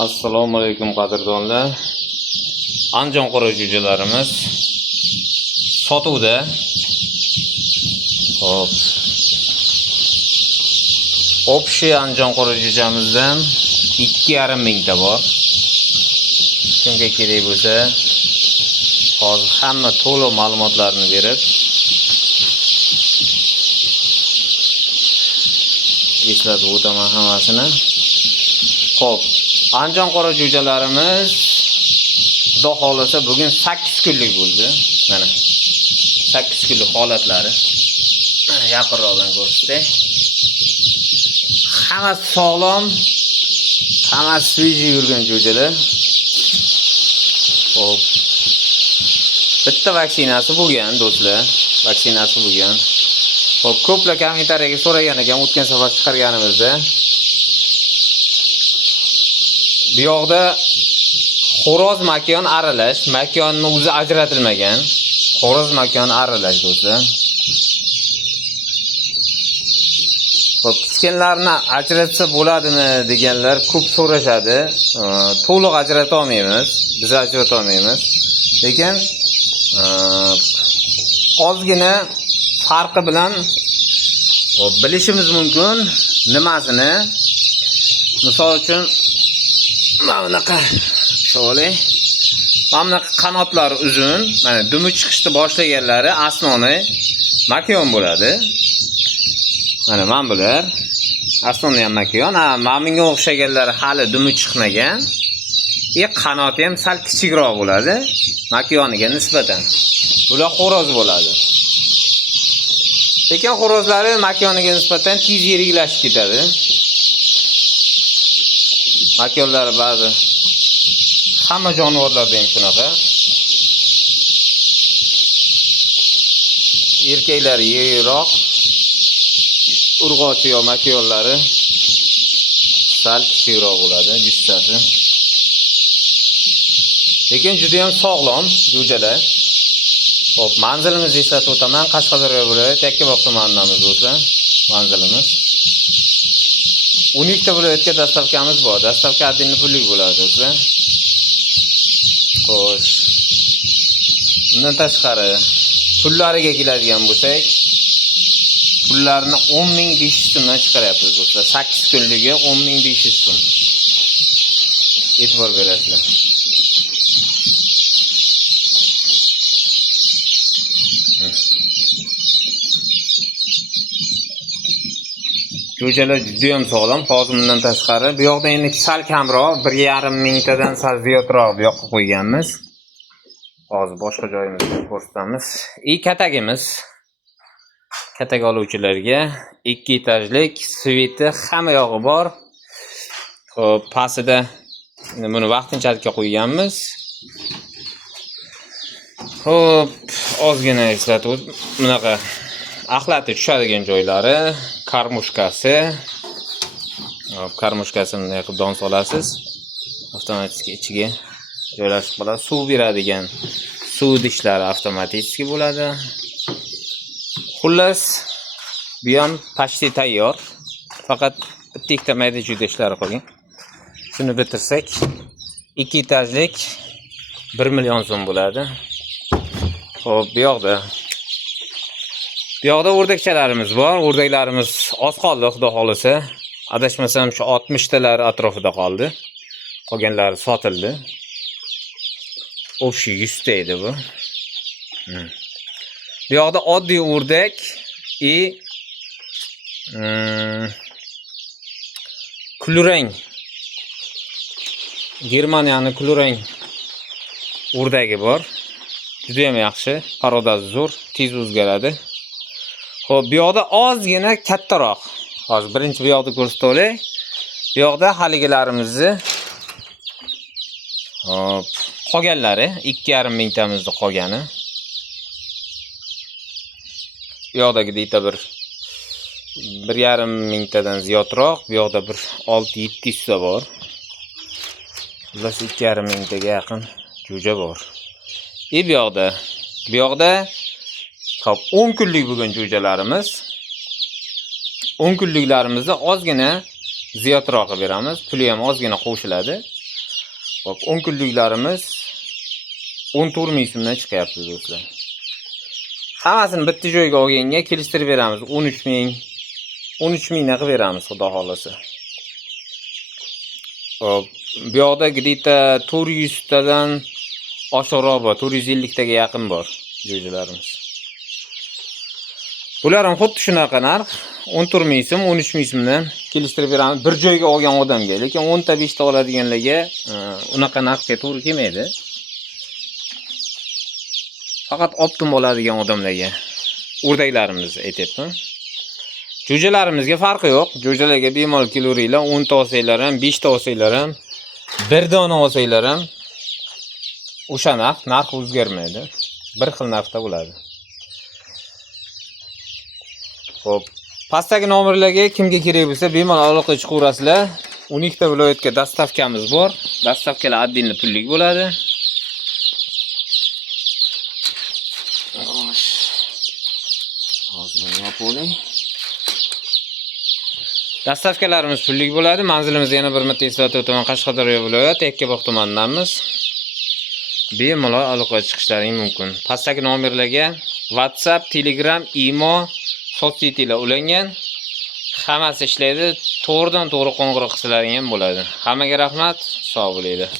Assalomu alaykum qadrdonlar. Andijon qora jo'jalarimiz sotuvda. Hop. Общий Andijon qora jo'jamizdan 2,5 mingta bor. Kimga kerak bo'lsa, hozir hamma to'liq ma'lumotlarni berib eslatib o'taman hammasini. Hop. Andijon qora jo'jalarimiz xudo xolasa bugun 8 kunlik bo'ldi. Mana 8 kunlik holatlari. Yaqinroqdan ko'rsatay. Hammasi sog'lom, hammasi sveji yurgan jo'jalar. Hop. Bitta vaksinasi bo'lgan do'stlar, vaksinasi bo'lgan. Hop, ko'plar kommentariyaga so'ragan ekan o'tgan safar chiqarganimizda. Bu yoqda xo'roz makon aralash, makonning o'zi ajratilmagan. Xo'roz makon aralash do'stlar. Hop, kichkinlarni ajratsa bo'ladimi deganlar ko'p so'rashadi. To'liq ajrata olmaymiz, biz ajrata olmaymiz. Lekin ozgina farqi bilan bilishimiz mumkin nimasini. Misol uchun mana bunaqa sho'le. Mana bunaqa qanotlari uzun, mana dumi chiqishni boshlaganlari asnoniy makon bo'ladi. Mana men bular asnoniy ham makon, mana menga o'xshaganlar hali dumi chiqmagan. Qanoti ham sal kichikroq bo'ladi makoniga nisbatan. Bular xo'roz bo'ladi. Lekin xo'rozlari makoniga nisbatan tez yiriklashib ketadi. Makonlari ba'zi hamma jonivorlarda ham shunaqa. Erkaklari yiriroq, urg'ochi yo makonlari sal kichikroq bo'ladi jussasi. Lekin juda ham sog'lom jo'jalar. Hop, manzilimizni eslatib o'taman. Qashqadaryo viloyati Yakkabog' tumanidamiz do'stlar. Manzilimiz 12 ta viloyatga dastavkamiz bor. Dastavka adinli pullik bo'ladi do'stlar. Xo'sh. Bundan tashqari pullariga keladigan bo'lsak, pullarni 10,500 so'mdan chiqaryapmiz do'stlar. 8 kunligi 10,500 so'm. E'tibor berasizlar. Jo'jalar juda ham sog'lom. Hozir bundan tashqari bu yoqda endi sal kamroq, 1,5 mingtadan sal ziyodroq bu yoqqa qo'yganmiz. Hozir boshqa joyimizda ko'rsatamiz. Katagimiz. Katak oluvchilarga 2 etajlik sveti hamma yog'i bor. Xo'p, pastida buni vaqtinchalikka qo'yganmiz. Xo'p, ozgina eslatib bunaqa axlati tushadigan joylari, karmushkasi. Hop, karmushkasini bunday qilib don solasiz. Avtomatik ichiga joylashib qoladi. Suv beradigan suv idishlari avtomatik bo'ladi. Xullas, bu ham почти tayyor. Faqat bitta ikkita mayda juda ishlari qolgan. Shuni bitirsak, 2 etajlik 1 million so'm bo'ladi. Xo'p, bu yoqda o'rdakchalarimiz bor. O'rdaklarimiz oz qoldi, xudo xolasa. Adashmasam shu 60 talar atrofida qoldi. Qolganlari sotildi. Общий 100 ta edi bu. Bu yoqda oddiy o'rdak kulrang. Germaniyaning kulrang o'rdagi bor. Juda ham yaxshi, parodasi zo'r, tez o'zgaradi. Xo'p, bu yoqda ozgina kattaroq. Hozir birinchi bu yoqda ko'rsatib olay. Bu yoqda haligilarimizni hop, qolganlari 2,5 mingtamizda qolgani. Bu yoqdagi deyta bir 1,5 mingtadan ziyodroq, bu yoqda bir 6-700 ta bor. Biz 2,5 mingtaga yaqin jo'ja bor. Bu yoqda hop 10 kunlik bo'lgan jo'jalarimiz. 10 kunliklarimizni ozgina ziyodroq beramiz. Puli ham ozgina qo'shiladi. Hop, 10 kunliklarimiz 14 ming so'mdan chiqyapti do'stlar. Hammasini bitta joyga olganga kelishtirib beramiz. 13 ming, 13 mingdan qilib beramiz, xudo xolasa. Hop, bu yoqda gidita 400 tadan oshiqroq bor, 450 taga yaqin bor jo'jalarimiz. Bular ham xuddi shunaqa narx, 14 ming so'm, 13 ming so'mdan kelishtirib beramiz bir joyga olgan odamga, lekin 10 ta 5 ta oladiganlarga unaqa narxga to'g'ri kelmaydi. Faqat optim oladigan odamlarga, o'rdaklarimiz aytyapman. Jo'jalarimizga farqi yo'q. Jo'jalarga bemalol kelaveringlar, 10 ta olsanglar ham, 5 ta olsanglar ham, 1 dona olsanglar ham o'sha narx o'zgarmaydi. Bir xil narxda bo'ladi. Xo'p, pastdagi nomerlarga kimga kerak bo'lsa, bemalol aloqa chiqaverasizlar. 12 ta viloyatga dastavkamiz bor. Dastavkalar отдельно pullik bo'ladi. Hozir yo'q Dastavkalarimiz pullik bo'ladi. Manzilimizni yana bir marta eslatib o'taman. Qashqadaryo viloyati Yakkabog' tumanidamiz. Bemalol aloqa chiqishlaring mumkin. Pastdagi nomerlarga WhatsApp, Telegram, Imo, sotsetilar ulangan. Hammasi ishlaydi. To'g'ridan to'g'ri qo'ng'iroq qilsalaring ham bo'ladi. Hammaga rahmat, sog' bo'linglar.